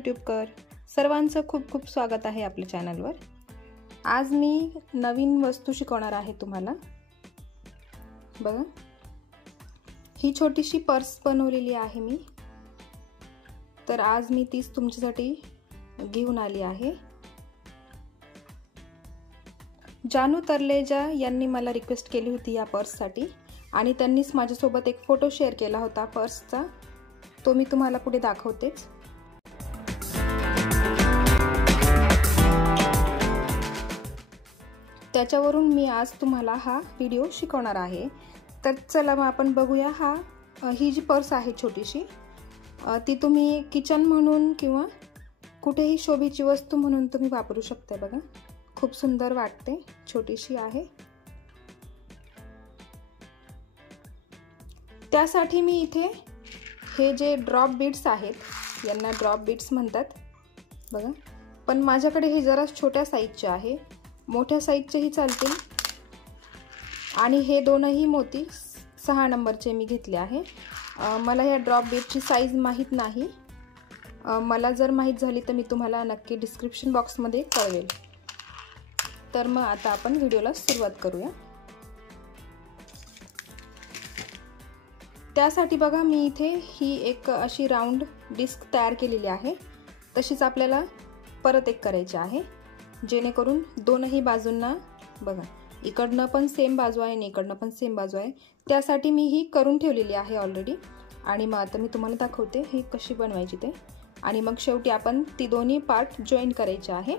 यूट्यूबकर सर्वांचं खूप खूप स्वागत आहे आपल्या चॅनलवर। आज मी नवीन वस्तू शिकवणार आहे तुम्हाला। बघा, ही छोटीशी पर्स बनवलेली आहे मी, तर आज मी तीच तुमच्यासाठी घेऊन आली आहे। जानू तरलेजा यांनी मला रिक्वेस्ट केली होती या पर्ससाठी आणि त्यांनीच माझ्यासोबत एक फोटो शेअर केला होता पर्सचा, तो मी तुम्हाला पुढे दाखवतेच। त्याच्यावरून मी आज तुम्हाला हा व्हिडिओ शिकवणार आहे। तर चला मग आपण बघूया। ही जी पर्स आहे छोटीशी, ती तुम्ही किचन म्हणून किंवा कुठेही शोभेची वस्तू म्हणून तुम्ही वापरू शकता। बघा, खूप सुंदर वाटते, छोटीशी आहे। त्यासाठी मी इथे हे जे ड्रॉप बीड्स आहेत, यांना ड्रॉप बीड्स म्हणतात बघा, पण माझ्याकडे हे जरा छोट्या साईजचे आहे, मोठ्या साईजचेही चालतील। आणि हे दोनही मोती 6 नंबरचे मी घेतले आहे। मला या ड्रॉप बीडची साईज माहीत नाही, मला जर माहीत झाली तर मी तुम्हाला नक्की डिस्क्रिप्शन बॉक्समध्ये कळवेल। तर मग आता आपण व्हिडिओला सुरुवात करूया। त्यासाठी बघा, मी इथे ही एक अशी राऊंड डिस्क तयार केलेली आहे, तशीच आपल्याला परत एक करायची आहे, जेणेकरून दोनही बाजूंना बघा, इकडनं पण सेम बाजू आहे आणि इकडनं पण सेम बाजू आहे। त्यासाठी मी ही करून ठेवलेली आहे ऑलरेडी, आणि मग आता मी तुम्हाला दाखवते ही कशी बनवायची ते। आणि मग शेवटी आपण ती दोन्ही पार्ट जॉईन करायचे आहे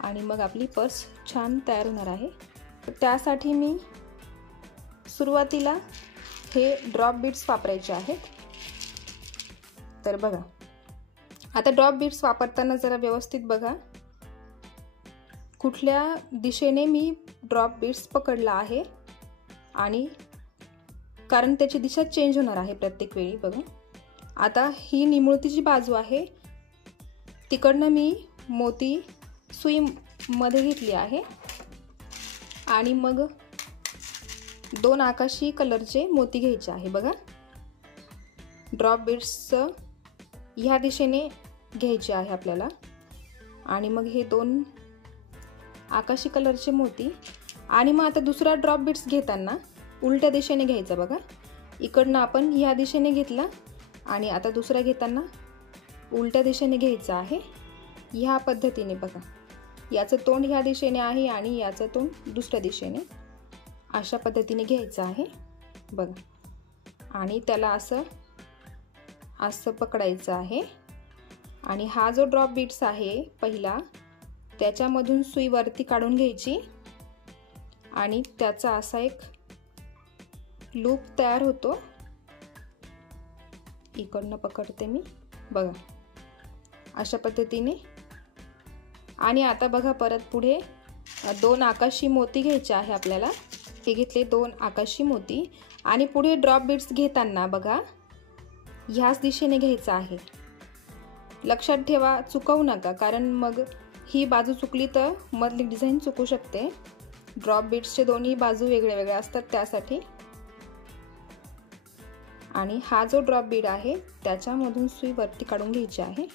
आणि मग आपली पर्स छान तयार होणार आहे। त्यासाठी मी सुरुवातीला हे ड्रॉप बीड्स वापरायचे आहेत। तर बघा, आता ड्रॉप बीड्स वापरताना जरा व्यवस्थित बघा, कुठल्या दिशेने मी ड्रॉप बीड्स पकडला आहे, आणि कारण त्याची दिशा चेंज होणार आहे प्रत्येक वेळी। बघा, आता ही निमुळतीची बाजू आहे, तिकडनं मी मोती सुई मध्ये घेतली आहे आणि मग 2 आकाशी कलरचे मोती घ्यायचे आहे। बघा, ड्रॉप बीड्स ह्या दिशेने घ्यायचे आहे आपल्याला, आणि मग हे 2 आकाशी कलरचे मोती, आणि मग आता दुसरा ड्रॉप बीड्स घेताना उलट्या दिशेने घ्यायचा। बघा, इकडनं आपण ह्या दिशेने घेतला आणि आता दुसरा घेताना उलट्या दिशेने घ्यायचा आहे, ह्या पद्धतीने। बघा, याचं तोंड ह्या दिशेने आहे आणि याचं तोंड दुसऱ्या दिशेने, अशा पद्धतीने घ्यायचं आहे। बघा, आणि त्याला असं असं पकडायचं आहे, आणि हा जो ड्रॉप बीड्स आहे पहिला, त्याच्यामधून सुई वरती काढून घ्यायची आणि त्याचा असा एक लूप तयार होतो। इकडनं पकडते मी, बघा, अशा पद्धतीने। आणि आता बघा, परत पुढे 2 आकाशी मोती घ्यायचे आहे आपल्याला। हे घेतले 2 आकाशी मोती, आणि पुढे ड्रॉप बीड्स घेताना बघा, ह्याच दिशेने घ्यायचं आहे। लक्षात ठेवा, चुकवू नका, कारण मग ही बाजू चुकली तर मधली डिझाईन चुकू शकते। ड्रॉप बीड्सचे दोन्ही बाजू वेगळे वेगळे असतात त्यासाठी। आणि हा जो ड्रॉप बीड आहे त्याच्यामधून सुई वरती काढून घ्यायची आहे।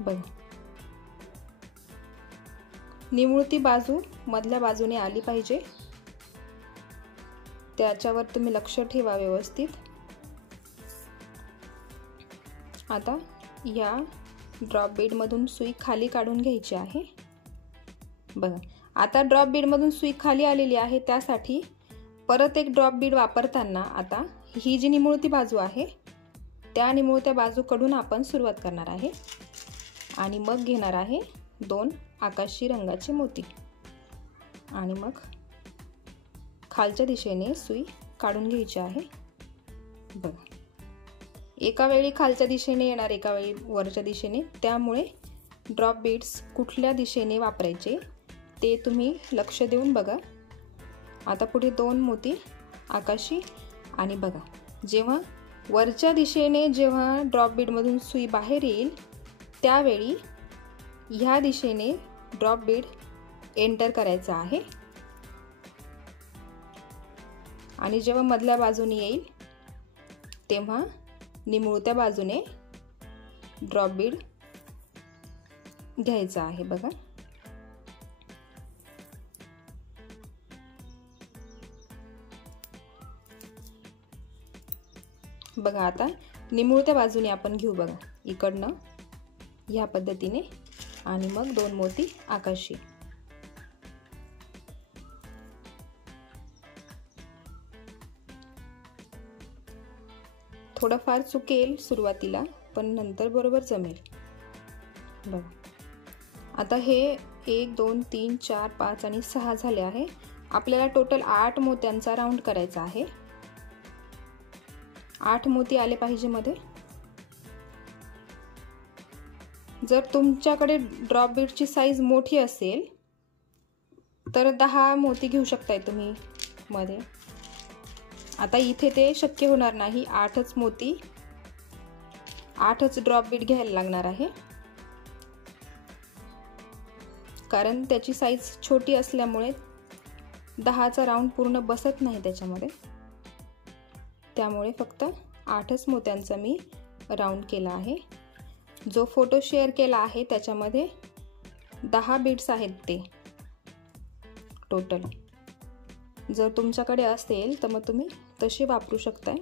बघा, निमुळती बाजू मधल्या बाजूने आली पाहिजे, त्याच्यावर तुम्ही लक्ष ठेवा व्यवस्थित। आता या ड्रॉप बीड मधून सुई खाली काढून घ्यायची आहे। बघा, आता ड्रॉप बीड मधून सुई खाली आलेली आहे, त्यासाठी परत एक ड्रॉप बीड वापरताना आता ही जी निमुळती बाजू आहे त्या निमुळत्या बाजूकडून आपण सुरुवात करणार आहे, आणि मग घेणार आहे 2 आकाशी रंगाचे मोती, आणि मग खालच्या दिशेने सुई काढून घ्यायची आहे। बघा, एका वेळी खालच्या दिशेने येणार, एका वेळी वरच्या दिशेने, त्यामुळे ड्रॉप बीड्स कुठल्या दिशेने वापरायचे ते तुम्ही लक्ष देऊन बघा। आता पुढे 2 मोती आकाशी, आणि बघा, जेव्हा वरच्या दिशेने जेव्हा ड्रॉप बीडमधून सुई बाहेर येईल त्यावेळी ह्या दिशेने ड्रॉप बीड एंटर करायचा आहे, आणि जेव्हा मधल्या बाजूने येईल तेव्हा निमुळत्या बाजूने ड्रॉप बीड घ्यायचा आहे बघा। बघा आता निमुळत्या बाजूने आपण घेऊ बघा, इकडनं ह्या पद्धतीने आणि मग 2 मोती आकाशी। थोडंफार चुकेल सुरुवातीला, पण नंतर बरोबर जमेल बघा। आता हे 1 2 3 4 5 आणि 6 झाले आहे। आपल्याला टोटल 8 मोत्यांचा राऊंड करायचा आहे। 8 मोती आले पाहिजे मध्ये। जर तुमच्याकडे ड्रॉप बीडची साईज मोठी असेल तर 10 मोती घेऊ शकताय तुम्ही मध्ये। आता इथे ते शक्य होणार नाही, 8च मोती 8च ड्रॉप बीड घ्यायला लागणार आहे, कारण त्याची साईज छोटी असल्यामुळे 10चा राऊंड पूर्ण बसत नाही त्याच्यामध्ये। त्यामुळे फक्त 8च मोत्यांचा मी राऊंड केला आहे। जो फोटो शेअर केला आहे त्याच्यामध्ये 10 बीड्स आहेत ते टोटल। जर तुमच्याकडे असेल तर मग तुम्ही तसे वापरू शकताय।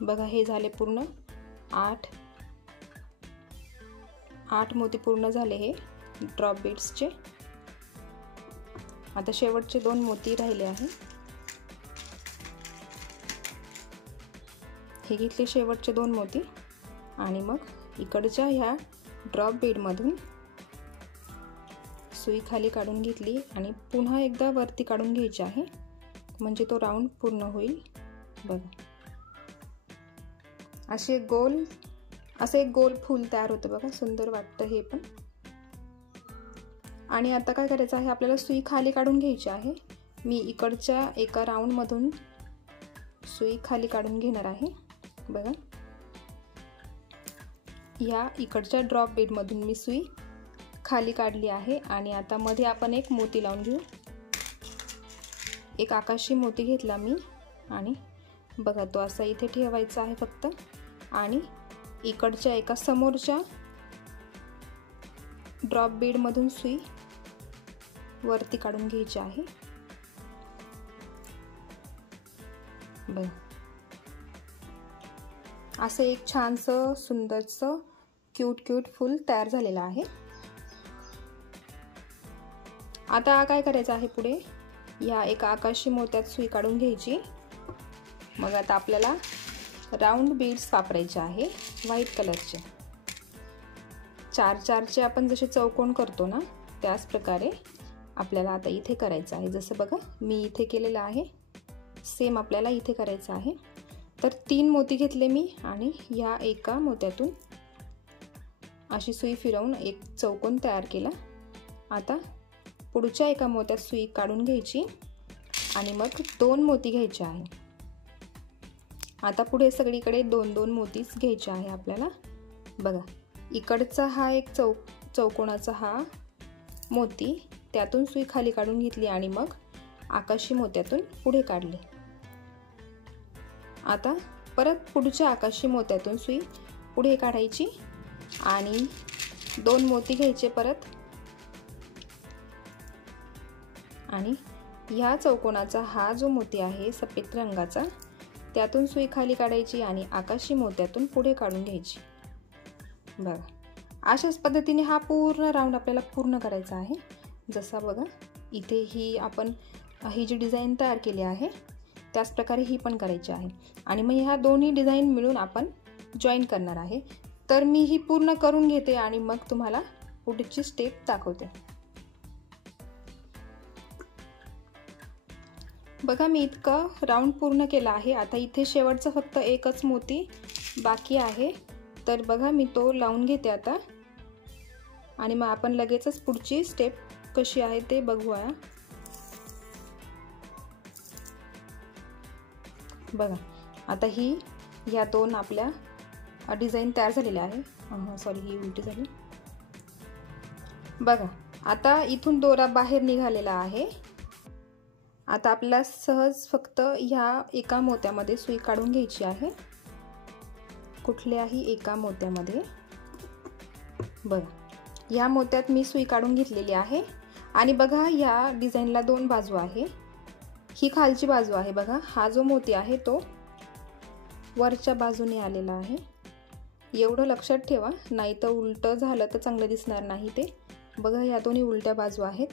बघा हे झाले पूर्ण 8 मोती पूर्ण झाले हे ड्रॉप बीड्सचे। आता शेवटचे 2 मोती राहिले आहे, हे घेतले शेवटचे 2 मोती आणि मग इकडच्या ह्या ड्रॉप बीड मधून सुई खाली काढून घेतली आणि पुन्हा एकदा वरती काढून घ्यायची आहे, म्हणजे तो राऊंड पूर्ण होईल बघा। असे एक गोल फूल तयार होतं बघा, सुंदर वाटतं हे पण। आणि आता काय करायचं आहे, आपल्याला सुई खाली काढून घ्यायची आहे। मी इकडच्या एका राऊंड मधून सुई खाली काढून घेणार आहे बघा। या इकडच्या ड्रॉप बीड मधून मी सुई खाली काढली आहे आणि आता मध्ये आपण एक मोती लावून घेऊ। एक आकाशी मोती घेतला मी आणि बघा तो असा इथे ठेवायचा आहे फक्त, आणि इकडच्या एका समोरच्या ड्रॉप बीड मधून सुई वरती काढून घ्यायची आहे बघा। असं एक छानसं सुंदरसं क्यूट फूल तयार झालेलं आहे। आता काय करायचं आहे, पुढे या एका आकाशी मोत्यात सुई काढून घ्यायची। मग आता आपल्याला राऊंड बीड्स वापरायचे आहे व्हाईट कलरचे। 4-4चे आपण जसे चौकोन करतो ना, त्याच प्रकारे आपल्याला आता इथे करायचं आहे। जसं बघा मी इथे केलेलं आहे, सेम आपल्याला इथे करायचं आहे। तर 3 मोती घेतले मी आणि ह्या एका मोत्यातून अशी सुई फिरवून एक चौकोन तयार केला। आता पुढच्या एका मोत्यात सुई काढून घ्यायची आणि मग 2 मोती घ्यायचे आहे। आता पुढे सगळीकडे 2-2 मोतीच घ्यायचे आहे आपल्याला बघा। इकडचा हा एक चौकोनाचा हा मोती, त्यातून सुई खाली काढून घेतली आणि मग आकाशी मोत्यातून पुढे काढली। आता परत पुढच्या आकाशी मोत्यातून सुई पुढे काढायची आणि 2 मोती घ्यायचे परत, आणि ह्या चौकोनाचा हा जो मोती आहे सफेद रंगाचा, त्यातून सुई खाली काढायची आणि आकाशी मोत्यातून पुढे काढून घ्यायची बघा। अशाच पद्धतीने हा पूर्ण राऊंड आपल्याला पूर्ण करायचा आहे। जसा बघा इथे ही जी डिझाईन तयार केली आहे त्याच प्रकारे ही पण करायची आहे, आणि मग ह्या दोन्ही डिझाईन मिळून आपण जॉईन करणार आहे। तर मी ही पूर्ण करून घेते आणि मग तुम्हाला पुढची स्टेप दाखवते बघा। मी इतकं राऊंड पूर्ण केला आहे। आता इथे शेवटचा फक्त एकच मोती बाकी आहे, तर बघा मी तो लावून घेते आता, आणि मग आपण लगेचच पुढची स्टेप कशी आहे ते बघूया बघा। आता ह्या 2 आपल्या डिझाईन तयार झालेली आहे. सॉरी, ही उलटी झाली. बघा, आता इथून दोरा बाहेर निघालेला आहे. आता आपल्याला सहज फक्त ह्या एका मोत्यामध्ये सुई काढून घ्यायची आहे, कुठल्याही एका मोत्यामध्ये. बघा, ह्या मोत्यात मी सुई काढून घेतलेली आहे. आणि बघा, ह्या डिझाईनला 2 बाजू आहे. ही खालची बाजू आहे. बघा, हा जो मोती आहे तो वरच्या बाजूने आलेला आहे. एवढं लक्षात ठेवा, नाही तर उलटं झालं तर चांगलं दिसणार नाही ते. बघा, ह्या दोन्ही उलट्या बाजू आहेत.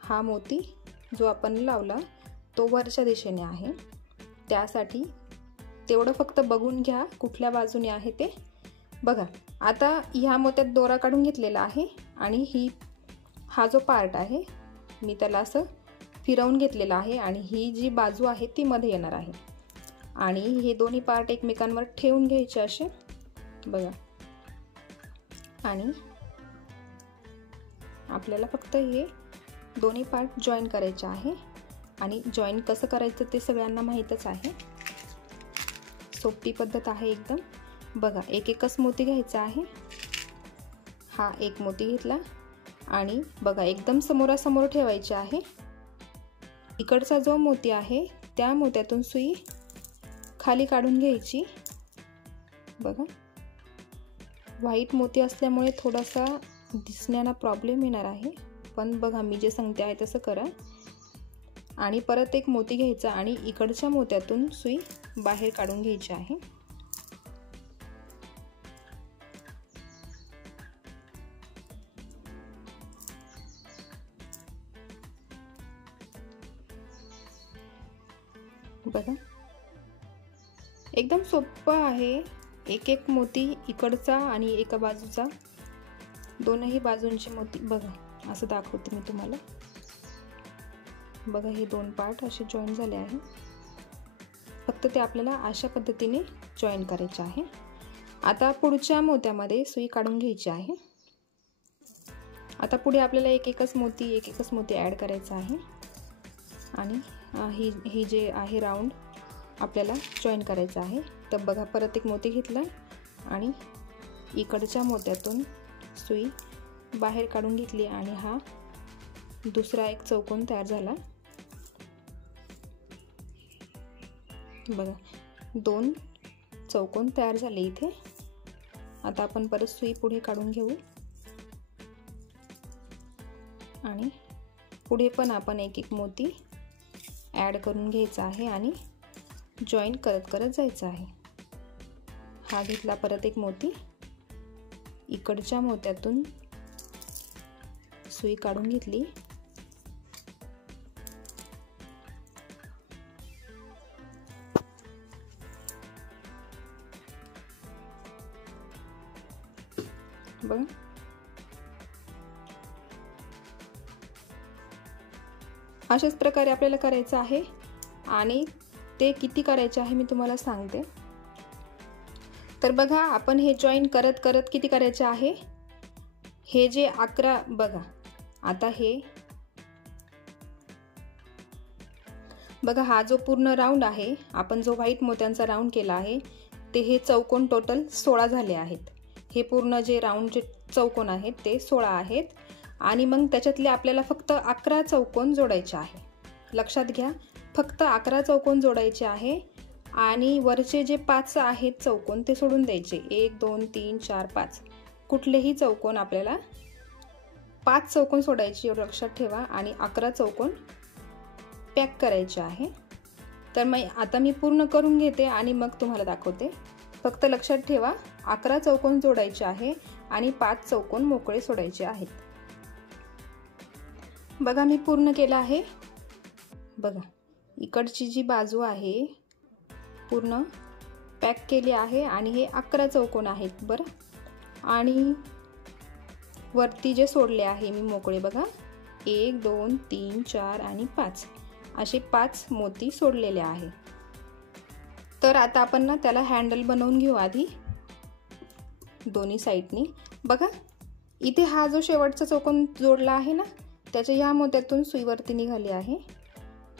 हा मोती जो आपण लावला तो वरच्या दिशेने आहे, त्यासाठी तेवढं फक्त बघून घ्या कुठल्या बाजूने आहे ते. बघा, आता ह्या मोत्यात दोरा काढून घेतलेला आहे आणि हा जो पार्ट आहे मी त्याला असं फिरवून घेतलेला आहे आणि ही जी बाजू आहे ती मध्ये येणार आहे. आणि हे दोन्ही पार्ट एकमेकांवर ठेवून घ्यायचे असे. बघा, आणि आपल्याला फक्त हे दोन्ही पार्ट जॉईन करायचे आहे. आणि जॉईन कसं करायचं ते सगळ्यांना माहीतच आहे. सोपी पद्धत आहे एकदम. बघा, एकच मोती घ्यायचा आहे. हा एक मोती घेतला आणि बघा एकदम समोरासमोर ठेवायचे आहे. इकडचा जो मोती आहे त्या मोत्यातून सुई खाली काढून घ्यायची. बघा, व्हाईट मोती असल्यामुळे थोडासा दिसण्याला प्रॉब्लेम येणार आहे, पण बघा मी जे सांगते आहे तसं करा. आणि परत एक मोती घ्यायचा आणि इकडच्या मोत्यातून सुई बाहेर काढून घ्यायची आहे. बघा, एकदम सोपं आहे. एक मोती इकडचा आणि एका बाजूचा, दोनही बाजूंचे मोती. बघा, असं दाखवते मी तुम्हाला. बघा, हे 2 पार्ट असे जॉईन झाले आहे. फक्त ते आपल्याला अशा पद्धतीने जॉईन करायचे आहे. आता पुढच्या मोत्यामध्ये सुई काढून घ्यायची आहे. आता पुढे आपल्याला एकच मोती ॲड करायचा आहे. आणि ही जे आहे राऊंड आपल्याला जॉईन करायचं आहे. तर बघा, परत एक मोती घेतला आणि इकडच्या मोत्यातून सुई बाहेर काढून घेतली आणि हा दुसरा एक चौकोन तयार झाला. बघा, 2 चौकोन तयार झाले इथे. आता आपण परत सुई पुढे काढून घेऊ आणि पुढे पण आपण एक मोती ॲड करून घ्यायचा आहे आणि जॉईन करत जायचं आहे. हा घेतला परत एक मोती, इकडच्या मोत्यातून सुई काढून घेतली. बघा, अशाच प्रकारे आपल्याला करायचं आहे. आणि ते किती करायचे आहे मी तुम्हाला सांगते. तर बघा, आपण हे जॉईन करत किती करायचे आहे. हे जे 11, बघा आता हे बघा, हा जो पूर्ण राऊंड आहे, आपण जो व्हाईट मोत्यांचा राऊंड केला आहे ते हे चौकोन टोटल 16 झाले आहेत. हे पूर्ण जे राऊंड जे चौकोन आहेत ते 16 आहेत. आणि मग त्याच्यातले आपल्याला फक्त 11 चौकोन जोडायचे आहे. लक्षात घ्या, फक्त 11 चौकोन जोडायचे आहे. आणि वरचे जे 5 आहेत चौकोन ते सोडून द्यायचे. 1 2 3 4 5 कुठलेही चौकोन आपल्याला 5 चौकोन सोडायचे, एवढं लक्षात ठेवा. आणि 11 चौकोन पॅक करायचे आहे. तर मग आता मी पूर्ण करून घेते आणि मग तुम्हाला दाखवते. फक्त लक्षात ठेवा, 11 चौकोन जोडायचे आहे आणि 5 चौकोन मोकळे सोडायचे आहेत. बघा, मी पूर्ण केलं आहे. बघा, इकडची जी बाजू आहे पूर्ण पॅक केली आहे आणि हे 11 चौकोन आहेत. बरं, आणि वरती जे सोडले आहे मी मोकळे, बघा 1 2 3 4 आणि 5 असे 5 मोती सोडलेले आहे. तर आता आपण ना त्याला हँडल बनवून घेऊ आधी दोन्ही साईडनी. बघा, इथे हा जो शेवटचा चौकोन जोडला आहे ना, त्याच्या ह्या मोत्यातून सुई वरती निघाली आहे.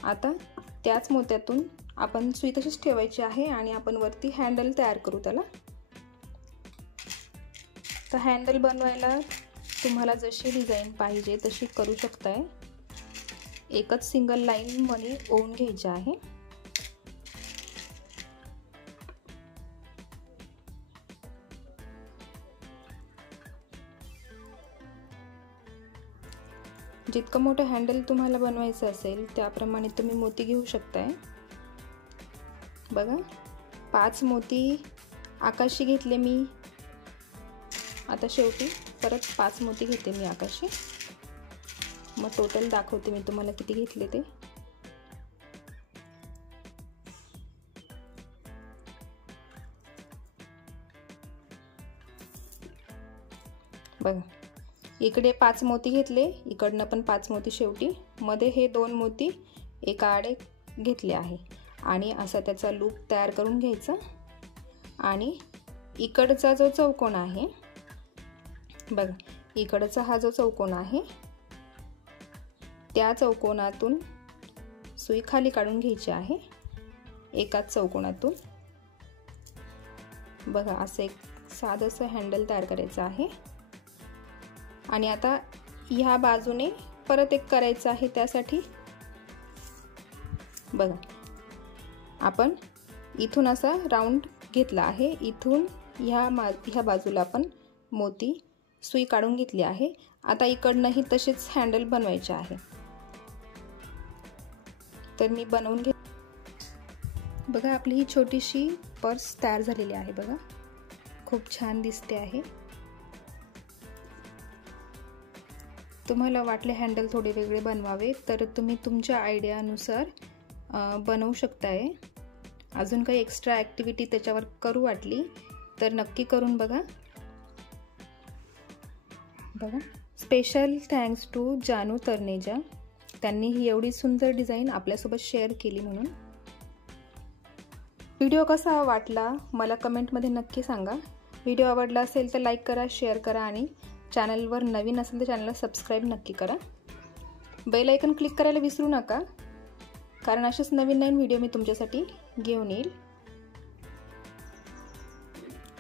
आता त्याच मोत्यातून आपण सुई तशीच ठेवायची आहे आणि आपण वरती हँडल तयार करू त्याला. तर हँडल बनवायला तुम्हाला जशी डिझाईन पाहिजे तशी करू शकताय. एकच सिंगल लाईन मणी ओवून घ्यायची आहे. जितकं मोठं हँडल तुम्हाला बनवायचं असेल त्याप्रमाणे तुम्ही मोती घेऊ शकताय. बघा 5 मोती आकाशी घेतले मी. आता शेवटी परत 5 मोती घेते मी आकाशी. मग टोटल दाखवते मी तुम्हाला किती घेतले ते. बघा इकडे 5 मोती घेतले, इकडनं पण 5 मोती शेवटी. मध्ये हे 2 मोती एका आडे घेतले आहे आणि असा त्याचा लूप तयार करून घ्यायचा. आणि इकडचा जो चौकोन आहे बघा, इकडचा हा जो चौकोन आहे त्या चौकोनातून सुई खाली काढून घ्यायची आहे. एकाच चौकोनातून बघा असं एक साधंसं हँडल तयार करायचं आहे. आणि आता ह्या बाजूने परत एक करायचं आहे. त्यासाठी बघा आपण इथून असा राऊंड घेतला आहे. इथून ह्या बाजूला आपण मोती सुई काढून घेतली आहे. आता इकडनंही तसेच हँडल बनवायचे आहे. तर मी बनवून घे. बघा आपली ही छोटीशी पर्स तयार झालेली आहे. बघा खूप छान दिसते आहे. तुम्हाला वाटले हँडल थोडे वेगळे बनवावे तर तुम्ही तुमच्या आयडियानुसार बनवू शकताय. अजून काही एक्स्ट्रा ॲक्टिव्हिटी त्याच्यावर करू वाटली तर नक्की करून बघा. बघा स्पेशल थँक्स टू जानू तरनेजा, त्यांनी ही एवढी सुंदर डिझाईन आपल्यासोबत शेअर केली म्हणून. व्हिडिओ कसा वाटला मला कमेंटमध्ये नक्की सांगा. व्हिडिओ आवडला असेल तर लाईक करा, शेअर करा आणि चॅनलवर नवीन असेल तर चॅनलला सबस्क्राईब नक्की करा. बेल आयकन क्लिक करायला विसरू नका, कारण असेच नवीन व्हिडिओ मी तुमच्यासाठी घेऊन येईल.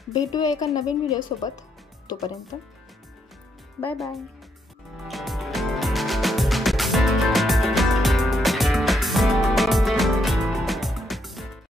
भेटूया एका नवीन व्हिडिओसोबत. तोपर्यंत बाय बाय.